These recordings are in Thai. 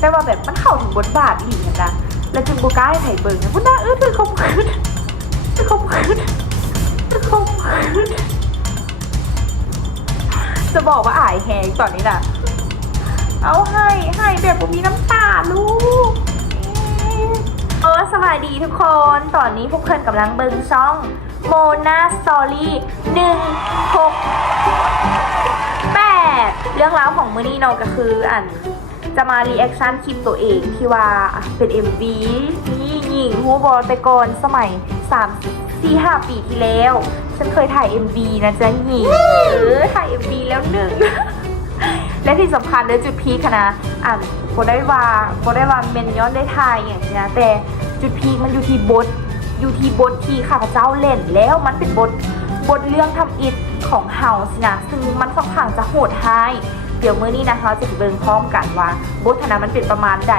แต่ว่าแบบมันเข้าถึงบทบาทอีกนะแล้วจึงบุกล้าให้ไผ่เบิงนะพุ่นน่าเออคือคมคืนคือคมคืนคือคมคืนจะบอกว่าอายแฮงตอนนี้น่ะ เอาให้ให้แบบผมมีน้ำตาลูกเออสวัสดีทุกคน ตอนนี้พวกเพื่อนกำลังเบิงช่องโมนาสตอรี่หนึ่งหกแปดเรื่องราวของมือนี้เนาะก็คืออัน จะมารีแอคชั่นคลิปตัวเองที่ว่าเป็น MV นี่หญิงฮูบอลแต่ก่อนสมัย3 4 5 ปีที่แล้ว ฉันเคยถ่าย MV นะจ๊ะหญิงเออถ่าย MV แล้วหนึ่ง และที่สำคัญเลยจุดพีคะนะอ่านโบได้ว่าโบได้ว่าเมนย้อนได้ทายอย่างเงี้ยแต่จุดพีคมันอยู่ที่บทอยู่ที่บทที่ข้าพเจ้าเล่นแล้วมันเป็นบทบทเรื่องทำอิฐของเฮาสินะซึ่งมันค่อนข้างจะโหดท้าย เดี๋ยวมื้อนี้นะคะจะเบิงพร้อมกันว่าบทธนะมันเป็นประมาณใด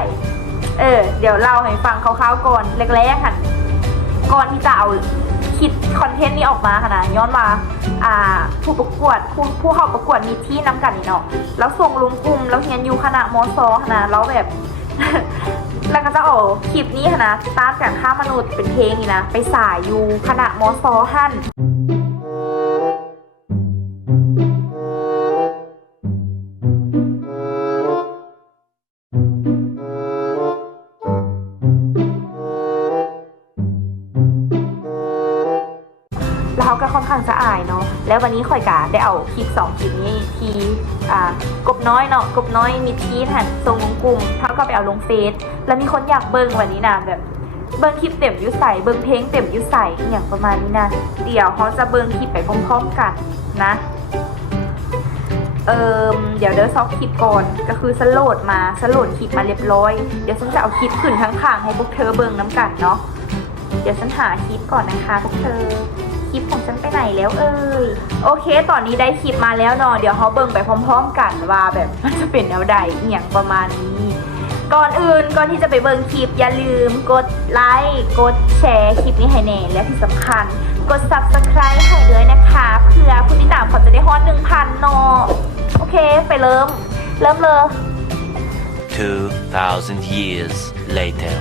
เออ เดี๋ยวเล่าให้ฟังคร่าวๆก่อนแรกๆค่ะก่อนที่จะเอาคิดคอนเทนต์นี้ออกมาค่ะนะย้อนมาอ่าผู้ประกวดผู้ผู้เข้าประกวดมีที่น้ำกันนี่เนาะแล้วส่งลุงกลุ่มแล้วเฮียนอยู่คณะมอซอค่ะนะแล้วแบบแล้วก็จะเอาคลิปนี้ค่ะนะต้านการฆ่ามนุษย์เป็นเพลงนี่นะไปสายอยู่คณะมอซอหั่น เขาก็ค่อนข้างจะอายเนาะแล้ววันนี้ข่อยกาได้เอาคลิปสองคลิปนี้ทีอ่ากบน้อยเนาะกบน้อยมีทีหันทรงลงกลุ่มเขาก็ไปเอาลงเฟซแล้วมีคนอยากเบิ่งวันนี้นะแบบเบิ่งคลิปเต็มยุใส่เบิ่งเพลงเต็มยุใส่อย่างประมาณนี้นะเดี๋ยวเขาจะเบิ่งคลิปไปพร้อมๆกันนะเอิมเดี๋ยวเดี๋ยวซอกคลิปก่อนก็คือสโลดมาสโลดคลิปมาเรียบร้อย เดี๋ยวฉันจะเอาคลิปขึ้นทั้งข้างให้พวกเธอเบิ่งน้ำกันเนาะเดี๋ยวฉันหาคลิปก่อนนะคะพวกเธอ ลิปของฉันไปไหนแล้วเอ่ยโอเค ตอนนี้ได้คลิปมาแล้วเนาะเดี๋ยวเขาเบิ่งไปพร้อม ๆ กันว่าแบบมันจะเป็นแนวใดอหย่างประมาณนี้ก่อนอื่นก่อนที่จะไปเบิ่งคลิปอย่าลืมกดไลค์กดแชร์คลิปนี้ให้แน่และที่สำคัญ กด subscribe ให้ด้วยนะคะ เพื่อผู้ติดตามเขาจะได้ฮอต1,000เนาะโอเค ไปเริ่ม เริ่มเลย 2,000 years later.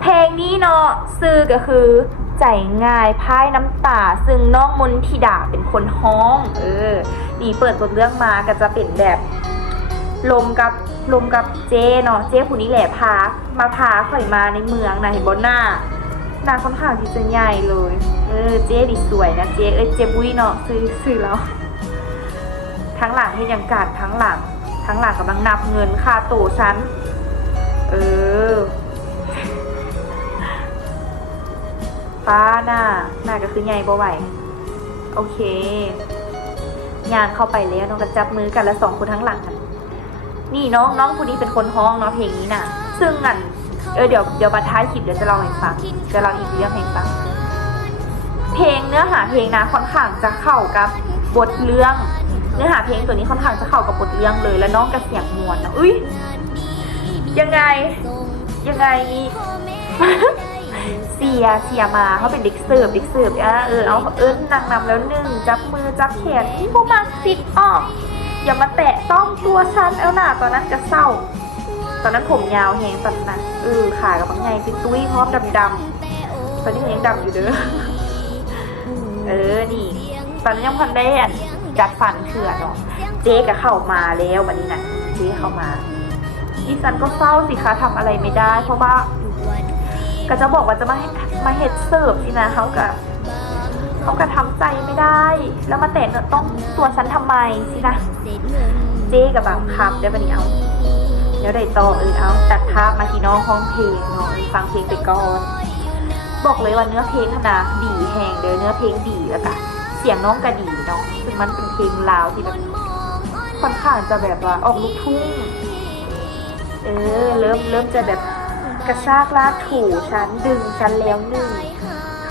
เพลงนี้เนาะซื้อก็คือ ใจง่ายพายน้ำตา ซึ่งน้องมนทิดาเป็นคนฮ้อง เออ นี่เปิดบทเรื่องมาก็จะเป็นแบบ ลมกับลมกับเจ้เนาะเจ้ผู้นี้แหละพา มาพาข่อยมาในเมืองนะเห็นบนหน้าหน้าค่อนข้างที่จะใหญ่เลย เออ เจดิสวยนะเจเอ้ยเจ้บุ้ยเนาะซื้อซื้อแล้วทั้งหลังให้ยังการทั้งหลัง ทั้งหลังกำลังนับเงินค่าโตวฉันเออ ฟ้าหน้าหน้าก็คือใหญ่บ่ไหวโอเคงานเข้าไปแล้วน้องก็จับมือกันแล้วสองคนทั้งหลังกันนี่น้องน้องคนนี้เป็นคนฮ้องเนาะเพลงนี้น่ะ ซึ่งนั่นเออเดี๋ยวเดี๋ยวมาท้ายคลิปเดี๋ยวจะเล่าให้ฟังจะเล่าอีกเรื่องให้ฟัง เพลงเนื้อหาเพลงนะค่อนข้างจะเข้ากับบทเรื่อง เนื้อหาเพลงตัวนี้ค่อนข้างจะเข้ากับบทเรื่องเลย แล้วน้องกระเสียงมวลนะอุ้ยยังไง ยังไง เสียเสียมาเขาเป็นเด็กเสิร์ฟเด็กเสิร์ฟอะเออเอาเอิ้นนางนำแล้วหนึ่งจับมือจับแขนที่พวกมาสิกออก อย่ามาแตะต้องตัวฉันเอาหน่าตอนนั้นก็เศร้า ตอนนั้นผมยาวแหงตอนนั้นเออขากับบางไงเป็นตุ้ยพร้อมดำดำๆตอนนี้ยังดำอยู่เด้อเออนี่ตอนนั้นยังพันได้อันจัดฟันเถื่อนเนาะเจ๊ก็เข้ามาแล้ววันนี้นะเจ๊เข้ามาดิฉันก็เศร้าสิคะทำอะไรไม่ได้ เพราะว่า ก็จะบอกว่าจะมาให้มาเฮ็ดเสิร์ฟสินะเขาก็เขาก็ทำใจไม่ได้ แล้วมาแต่เนื้อต้องตัวฉันทำไมสินะ เจ๊กับบางคำเดี๋ยววันนี้เอาเดี๋ยวได้ต่อเออเอาตัดภาพมาที่น้องห้องเพลงเนาะฟังเพลงไปก่อน บอกเลยว่าเนื้อเพลงขนาดดีแหงเด้อเนื้อเพลงดีแล้วก็เสียงน้องก็ดีเนาะซึ่งมันเป็นเพลงลาวที่แบบค่อนข้างจะแบบว่าออกลูกทุ่ง เออ เริ่มเริ่มจะแบบ ระชากลากถูฉันดึงฉันแล้วหนึ่ง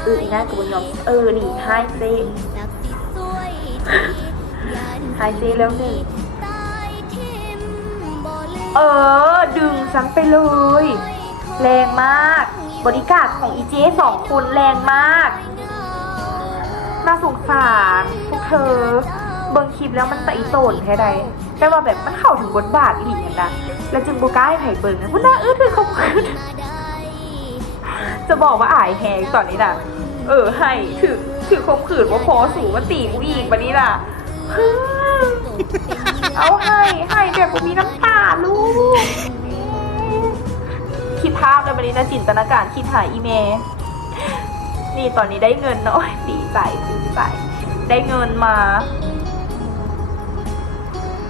เอออีน่ากูยอมเออนี่ไฮเซไฮเซแล้วหนึ่งเออ ดึงฉันไปเลย แรงมาก บริการของอีเจสองคนแรงมาก น่าสงสารพวกเธอ เบิ่งคลิปแล้วมันตะอีโตนแค่ใดแต่ว่าแบบมันเข้าถึงบทบาทอีหลีอย่างนั้นแล้วจึงบ่กล้าให้ไผเบิ่งนะพุ่นน่าเออคือเขาจะบอกว่าอายแฮงตอนนี้น่ะ เออให้ถือถือคมขืนว่าพอสูงมาตีกูอีกวันนี้ล่ะเอาให้ให้แบบกูมีน้ำตาลูกคิดภาพในวันนี้นะจินตนาการคิดหาอีเมลนี่ตอนนี้ได้เงินเนาะดีใจภูมิใจ ได้เงินมา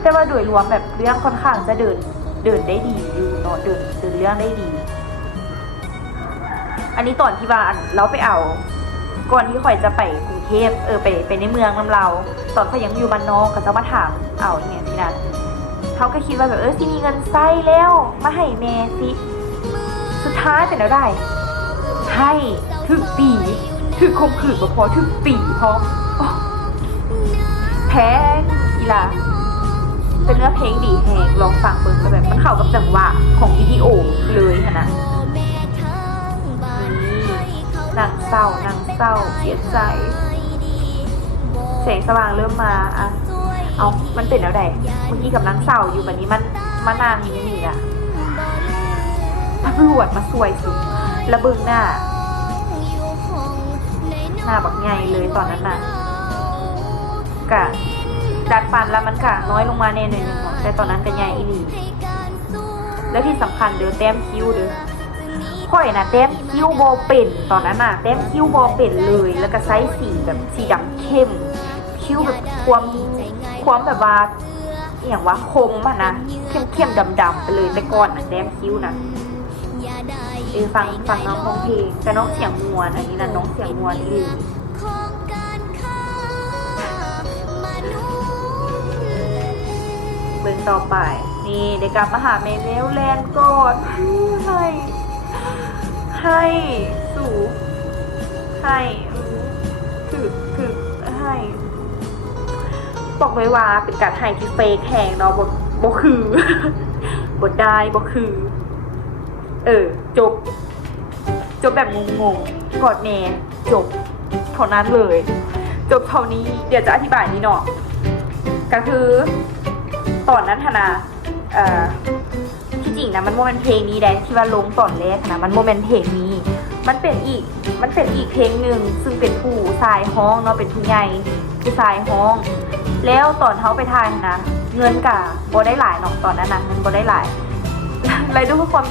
แต่ว่าโดยรวมแบบเรื่องค่อนข้างจะเดินเดินได้ดีอยู่เนาะเดินเดินเรื่องได้ดี อันนี้ตอนที่ว่าเราไปเอา ก่อนที่ข่อยจะไปกรุงเทพเออไปไปในเมืองน้ำเรา ตอนข่อยยังอยู่บ้านนอกก็จะมาถามเอาเนี่ยสินะเขาก็คิดว่าแบบเออสิมีเงินใส่แล้วมาให้แม่สิสุดท้ายเป็นแล้วได้ ให้ถึกปีถึกคมขืนบ่พอถึกปีพอโอ้แพ้อีหลา เป็นเนื้อเพลงดีแหงลองฟังเบิ่งแล้วแบบมันเข้ากับจังหวะของวิดีโอเลยค่ะนะนี่นางเศร้านางเศร้าเสียใจแสงสว่างเริ่มมาอะเอามันเป็นแล้วใดเมื่อกี้กับนางเศร้าอยู่แบบนี้มันมานางอยู่นี่อะตำรวจมาสวยสุดระเบิงหน้า หน้าบักใหญ่เลยตอนนั้นน่ะกะ ดัดฟันแล้วมันกะน้อยลงมาแน่หน่อยหนึ่งแต่ตอนนั้นก็ใหญ่อีหลีแล้วที่สำคัญเด้อแต้มคิ้วเด้อค่อยนะแต้มคิ้วโบเป็นตอนนั้นน่ะแต้มคิ้วโบเป็นเลย แล้วก็ไซส์สีแบบสีดำเข้ม คิ้วแบบความความแบบว่าอย่างว่าคมอะนะเข้มเข้มๆดำๆไปเลยแต่ก่อนนะแต้มคิ้วนะเออฟังฟังน้องร้องเพลงแต่น้องเสียงมวนอันนี้นะน้องเสียงมวนอี ต่อไป นี่เด็กกลับมาหาเมเวลแลนด์ก่อนให้ ให้สู่ให้คือคือให้บอกไว้ว่าเป็นการให้ที่เฟกแหงเนาะบบ่คือบทได้บ่คือ เออ จบ จบแบบงงๆกอดแม่จบเท่านั้นเลย จบเท่านี้เดี๋ยวจะอธิบายนี้เนาะก็คือ ตอนนั้นธนาเอ่อที่จริงนะมันโมเมนเพลงนี้แดนที่ว่าลงตอนแรกนะมันโมเมนเพลงนี้ มันเป็นอีกมันเป็นอีกเพลงหนึ่งซึ่งเป็นผู้ชายห้องเนาะเป็นผู้ใหญ่ผู้ชายห้อง แล้วตอนเขาไปทานนะเงินกะโบได้หลายเนาะตอนนั้นนะเงินโบได้หลายเลยทุกคน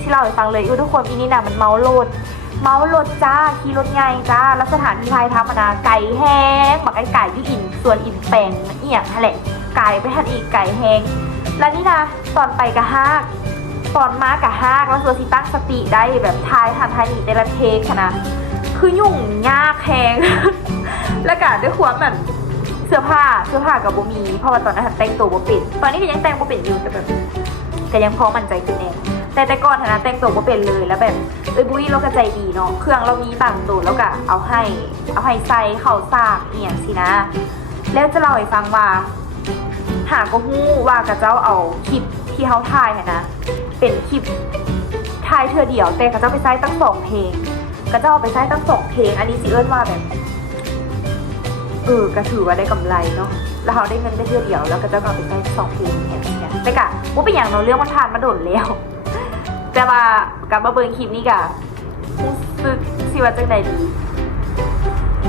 ที่เราให้ฟังเลยคือทุกคนอีนี่นะมันเมาโลดเมาโลดจ้าขี่รถใหญ่จ้าแล้วสถานที่ไทยทำมนาไก่แห้งบักไอ้ไก่ที่อินส่วนอินแปงมันเอียงแหละ ไก่ไปทันอีกไก่แห้งแล้วนี่นะตอนไปกะฮากตอนมากะฮากแล้วส่วนที่ตั้งสติได้แบบทายทันทายหนีแต่ละเทคอะนะคือยุ่งยากแหงแล้วก็ด้วยความแบบเสื้อผ้าเสื้อผ้ากับโบมีเพราะว่าตอนนั้นแต่งตัวโบเป็นตอนนี้ก็ยังแต่งโบเป็นอยู่แต่แบบแต่ยังพอมั่นใจขึ้นเองแต่แต่ก่อนฐานะแต่งตัวก็เป็นเลยแล้วแบบเอ้ยบุ้ยเราก็ใจดีเนาะเครื่องเรามีบางตัวแล้วก็เอาให้ เอาให้ใส่เข่าซากเอียงสินะ แล้วจะเล่าให้ฟังว่า หาก็ฮู้ว่ากระเจ้าเอาคลิปที่เขาถ่ายน่ะนะ เป็นคลิปถ่ายเธอเดียว แต่กระเจ้าไปใส่ตั้งสองเพลงกระเจ้าเอาไปใส่ตั้งสองเพลง อันนี้สิเอิ้นว่าแบบเออก็ถือว่าได้กำไรเนาะแล้วเขาได้เงินไปเทื่อเดียวแล้วก็จะเอาไปใช้สองเพลงอย่างเงี้ยแต่กะว่าเป็นอย่างเราเรื่องมันผ่านมาโดนแล้วแต่ว่ากลับมาเบิ่งคลิปนี้กะรู้สึกสิว่าจังใดดี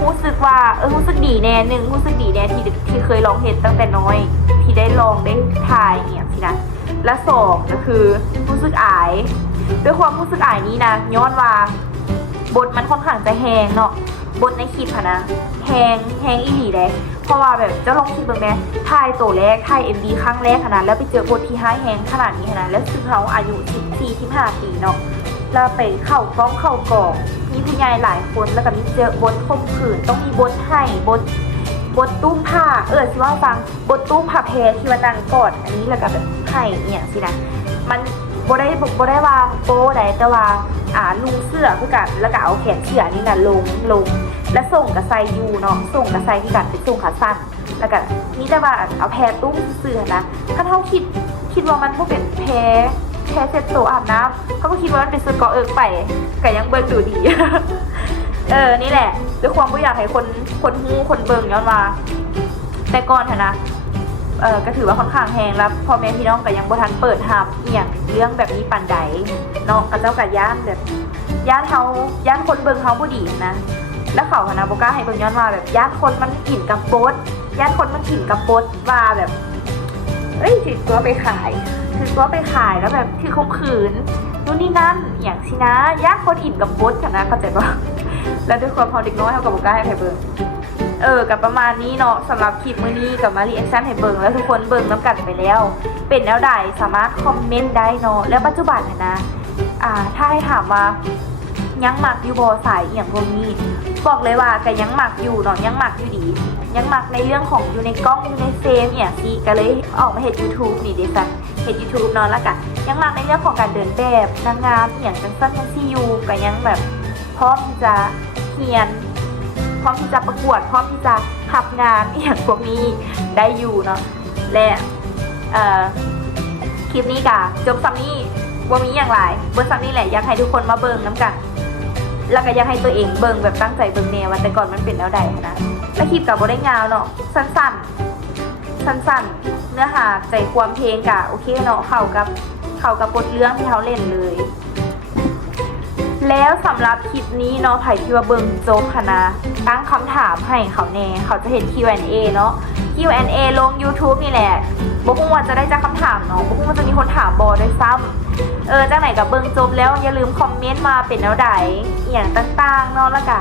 รู้สึกว่าเออรู้สึกดีแน่หนึ่งรู้สึกดีแน่ที่ที่เคยลองเห็นตั้งแต่น้อย ที่ได้ลองได้ถ่ายเนี่ยสินะและสองก็คือรู้สึกอาย ด้วยความรู้สึกอายนี้นะย้อนว่าบทมันค่อนข้างจะแหงเนาะบทในคลิปอะนะแหงแหงอีหลีเลยเพราะว่าแบบจะลองคิดเบิ่งแม่ถ่ายตัวแรกถ่ายเอ็มดีครั้งแรกขนาดแล้วไปเจอบทที่ห้าแหงขนาดนี้ขนาดแล้วซึ่งเขาอายุ14 15ปีเนาะแล้วไปเข้ากล้องเข้ากล่อง มีผู้ใหญ่หลายคนแล้วก็มีเจอบทข่มขืนต้องมีบทให้บทบทตุ้มผ้า เออสิว่าฟังบทตุ้มผ้าเพที่ว่านั่งกอดอันนี้แล้วก็แบบให้เนี่ยสินะมันบ่ได้บ่ได้ว่าโป้ได้แต่ว่าอ่าลุงเสื้อคือกันแล้วก็เอาแขนเสื้อนี่นะลงลง แล้วส่งกับไซยูเนาะส่งกับไซที่กันเป็นส่งขาสั้นแล้วก็นี่แต่ว่าเอาแพรตุ้มเสื้อนะถ้าเท่าคิดคิดว่ามันพวกเป็นแพร แพรเซ็ตโตวอาบน้ำเขาก็คิดว่ามันเป็นสกอเอิร์กไปก็ยังเบิ่งดูดี เออ นี่แหละ ด้วยความบ่อยากให้คนคนฮู้คนเบิ่งย้อนว่า แต่ก่อนนะเออก็ถือว่าค่อนข้างแหงแล้วพ่อแม่พี่น้องก็ยังบ่ทันเปิดหับเอหย่างเรื่องแบบนี้ปันใดเนาะกับเจ้ากับย่านแบบย่านเฮาย่านคนเบิ่งเฮาบ่ดีนะแล้วเขาหั้นนะบ่กล้าให้เบิ่งย้อนว่าแบบย่านคนมันกลิ่นกับโบดย่านคนมันกลิ่นกับโบดว่าแบบ เอ้ยถือตัวไปขายถือตัวไปขายแล้วแบบถือข่มขืนนู่นนี่นั่นอย่างสินะยากคนอิ่มกับโบดกันนะเข้าใจปะแล้วด้วยความพอเด็กน้อยเขากับบุกล้าให้ใครเบิ่งเออกับประมาณนี้เนาะสำหรับคลิปมื้อนี้กับมารีแอคชั่นให้เบิ่งแล้วทุกคนเบิ่งน้ำกันไปแล้ว เป็นแล้วใดสามารถคอมเมนต์ได้เนาะแล้วปัจจุบันนะนะอ่าถ้าให้ถามว่า ยังหมักอยู่บอสายเอหย่างพวกนี้ บอกเลยว่าก็ยังหมักอยู่เนาะยังหมักอยู่ดี ยังหมักในเรื่องของอยู่ในกล้องอยู่ในเฟรมเนี่ยสิก็เลยออกมาเห็ด YouTube นี่เดิซันเห็ด YouTube เนอนแล้วกันยังหมักในเรื่องของการเดินแบบนางงามเอหย่างจังสั้นยังซียูก็ยังแบบพร้อมที่จะเขียนพร้อมที่จะประกวดพร้อมที่จะขับงานอหย่างพวกนี้ได้อยู่เนาะและเอ่อคลิปนี้กะจบซัมนี่ว่ามีอย่างไรเบนซัมนี่แหละอยากให้ทุกคนมาเบิ่งน้ำกัน แล้วก็อยากให้ตัวเองเบิ่งแบบตั้งใจเบิ่งแนวว่าแต่ก่อนมันเป็นแล้วใดนนะแล้วคลิปกับโบได้งาวเนาะสั้นๆ สั้นๆ เนื้อหาใจความเพลงกะโอเคเนาะเข้ากับเข้ากับบทเรื่องที่เขาเล่นเลย แล้วสำหรับคลิปนี้เนาะไผ่ที่ว่าเบิ่งโจ๊กคณะตั้งคำถามให้เขาแน่เขาจะเห็น Q&A เนาะ Q&A ลง YouTube นี่แหละบอกว่าจะได้จากคำถามเนาะบอกว่าจะมีคนถามบอด้วยซ้ำ เออจากไหนกับเบิงจบแล้วอย่าลืมคอมเมนต์มาเป็นแนวใดอหย่างต่างๆเนาะแล้วก็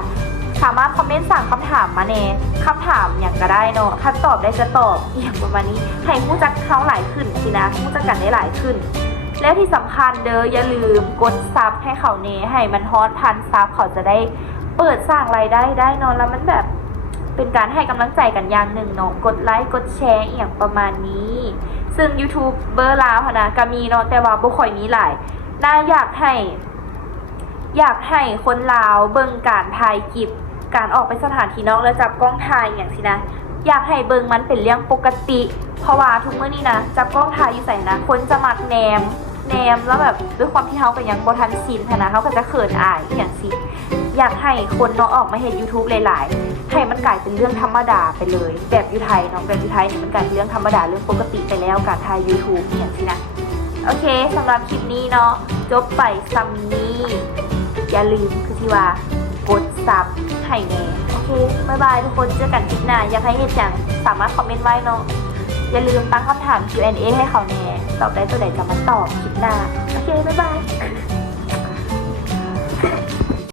สามารถคอมเมนต์สั่งคำถามมาเน่คำถามอย่างก็ได้เนาะถ้าตอบได้จะตอบอหย่างประมาณนี้ให้ผู้จักเขาหลายขึ้นสินะผู้จักกันได้หลายขึ้น และที่สำคัญเด้ออย่าลืมกดซับให้เขาเนให้มันฮอตพันซับเขาจะได้เปิดสร้างรายได้ได้เนาะแล้วมันแบบเป็นการให้กำลังใจกันอย่างหนึ่งเนาะกดไลค์กดแชร์อย่างประมาณนี้ ซึ่ง YouTube เบอร์ลาวนะก็มีเนาะแต่ว่าบ่ค่อยมีหลายน่าอยากให้ อยากให้คนลาวเบิ่งการถ่ายคลิปการออกไปสถานที่นอกแล้วจับกล้องถ่ายอย่างสินะอยากให้เบิ่งมันเป็นเรื่องปกติ เพราะว่าทุกเมื้อนี้นะจับกล้องถ่ายอยู่ใส่นะ คนจะมักแนม แนมแล้วแบบด้วยความที่เขาก็ยังบทันชินนะเขาก็จะเขินอายอย่างสิ อยากให้คนเนาะออกมาเห็น YouTube หลาย ๆ ให้มันกลายเป็นเรื่องธรรมดาไปเลย แบบยูไทยเนาะแบบยูไทยเนี่ยมันกลายเป็นเรื่องธรรมดาเรื่องปกติไปแล้วการถ่าย YouTube อย่างสินะโอเคสำหรับคลิปนี้เนาะจบไปซัมนี้อย่าลืมคือที่ว่ากดซับให้แน่โอเคบายบายทุกคนเจอกันคลิปหน้าอยากให้เห็นอย่างสามารถคอมเมนต์ไว้เนาะอย่าลืมตั้งคำถาม Q&A ให้เขาแน่ตอบได้ตัวไหนจะมาตอบคลิปหน้าโอเคบายบาย